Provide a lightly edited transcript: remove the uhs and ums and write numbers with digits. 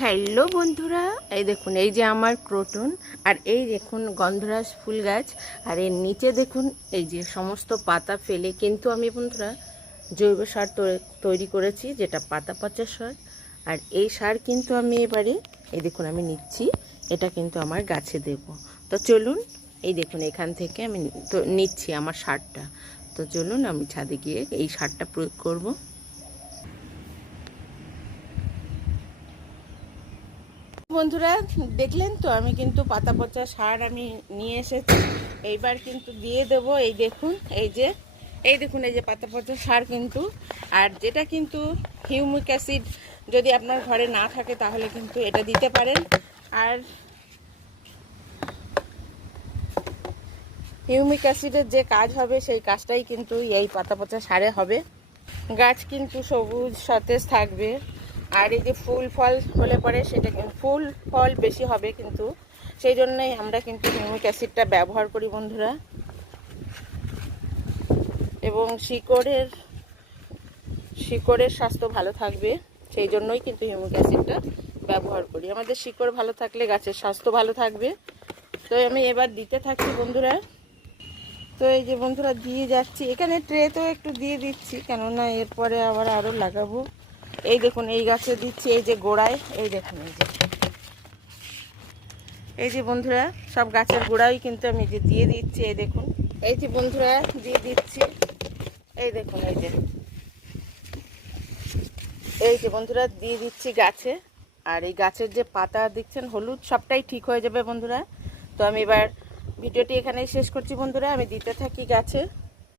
Hello বন্ধুরা, এই দেখুন এই যে আমার ক্রোটন আর এই দেখুন গন্ধরাজ ফুল গাছ। আর এর নিচে দেখুন এই যে সমস্ত পাতা ফেলে কিন্তু আমি বন্ধুরা জৈব সার তৈরি করেছি, যেটা পাতা পচা সার। আর এই সার কিন্তু আমি এবারে এই দেখুন আমি নিচ্ছি, এটা কিন্তু আমার গাছে দেব। তো চলুন, এই দেখুন এখান থেকে আমি তো নিচ্ছি আমার সারটা। তো চলুন আমি ছাদে গিয়ে এই সারটা প্রয়োগ করব। বন্ধুরা দেখলেন তো, আমি কিন্তু পাতা পচা সার আমি নিয়ে এসেছি, এইবার কিন্তু দিয়ে দেব। এই দেখুন এই দেখুন এই যে পাতা পচা সার কিন্তু। আর যেটা কিন্তু হিউমিক অ্যাসিড যদি আপনার ঘরে না থাকে তাহলে কিন্তু এটা দিতে পারেন। আর হিউমিক অ্যাসিডের যে কাজ হবে সেই কাজটাই কিন্তু এই পাতা পচা সারে হবে। গাছ কিন্তু সবুজ সতেজ থাকবে। আর এই যে ফুল ফল হলে পরে সেটা ফুল ফল বেশি হবে, কিন্তু সেই জন্যই আমরা কিন্তু হিউমিক অ্যাসিডটা ব্যবহার করি বন্ধুরা। এবং শিকড়ের স্বাস্থ্য ভালো থাকবে, সেই জন্যই কিন্তু হিউমিক অ্যাসিডটা ব্যবহার করি। আমাদের শিকড় ভালো থাকলে গাছের স্বাস্থ্য ভালো থাকবে। তো আমি এবার দিতে থাকি বন্ধুরা। তো এই যে বন্ধুরা দিয়ে যাচ্ছি, এখানে ট্রেতেও একটু দিয়ে দিচ্ছি, কেননা এরপরে আবার আরও লাগাবো। এই দেখুন এই গাছে দিচ্ছি, এই যে গোড়ায়, এই দেখুন এই যে বন্ধুরা সব গাছের গোড়ায় কিন্তু আমি যে দিয়ে দিচ্ছি। এই দেখুন এই যে বন্ধুরা দিয়ে দিচ্ছি, এই দেখুন এই যে বন্ধুরা দিয়ে দিচ্ছি গাছে। আর এই গাছের যে পাতা দেখছেন হলুদ, সবটাই ঠিক হয়ে যাবে বন্ধুরা। তো আমি এবার ভিডিওটি এখানেই শেষ করছি বন্ধুরা, আমি দিতে থাকি গাছে।